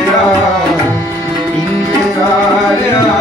Inspirar, inspirar,